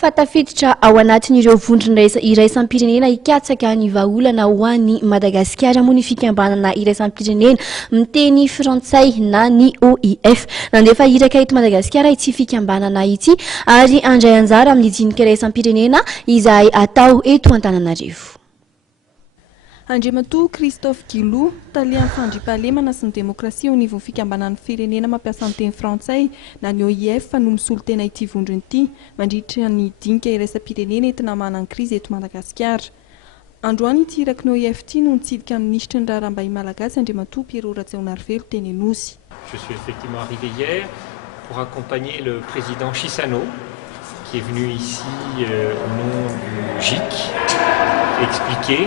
Fatafiditra ao anatin'ireo vondron'iraisampirenena iraisampirenena hikatsaka ny vahaolana ho an'ny Madagasikara moa ny fikambanana iraisampirenena miteny frantsay na ny OIF. Nandefa iraka eto Madagasikara ity fikambanana ity ary andray anjara amin'ny jinika iraisampirenena izay atao eto Antananarivo. Andriamatoa Christophe Gilou, talian'ny fandriampahalemana sy ny demokrasia ao anivon'ny fikambanana firenena mampiasa ny teny frantsay na ny OIF no misolo tena ity vondrony ity mandritra ny dinika iraisampirenena entina manana krizy eto Madagasikara. Androany ity iraky ny OIF ity no nitsidika ny ministra ny raharaham-bahiny malagasy Andriamatoa Rajaonarivelo teny Anosy. Je suis effectivement arrivé hier pour accompagner le président Chisano qui est venu ici au nom du GIC expliquer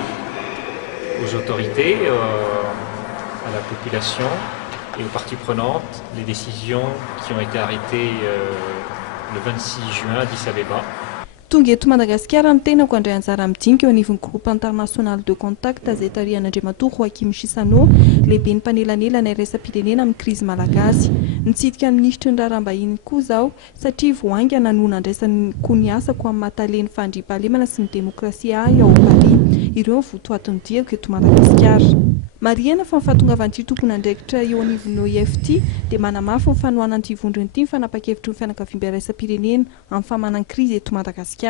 aux autorités, à la population et aux parties prenantes les décisions qui ont été arrêtées le 26 juin à Addis Abeba. Tonga eto Madagasikara ny tenako andray anjara midinika eo anivon'ny groupe international de contact izay tarihan'Andriamatoa Joachim Chisano, lehibe ny mpanelanelana iraisampirenena amin'ny krizy malagasy. Nitsidika ny ministra ny raharaham-bahiny koa izao satria voaingana no nandraisany ny asako amin'ny mahataleny fandriampahalemana sy ny demokrasia ao Paris. Ireo votoatiny diako eto Madagasikara. Marihana fa mifahatongavan'ity tompon'andraikitra eo anivon'ny OIF ity dia manamafy ny fanohanan'ity vondrony ity ny fanapa-kevitry ny fianakaviam-be iraisampirenena amin'ny famanan-krizy eto Madagasikara.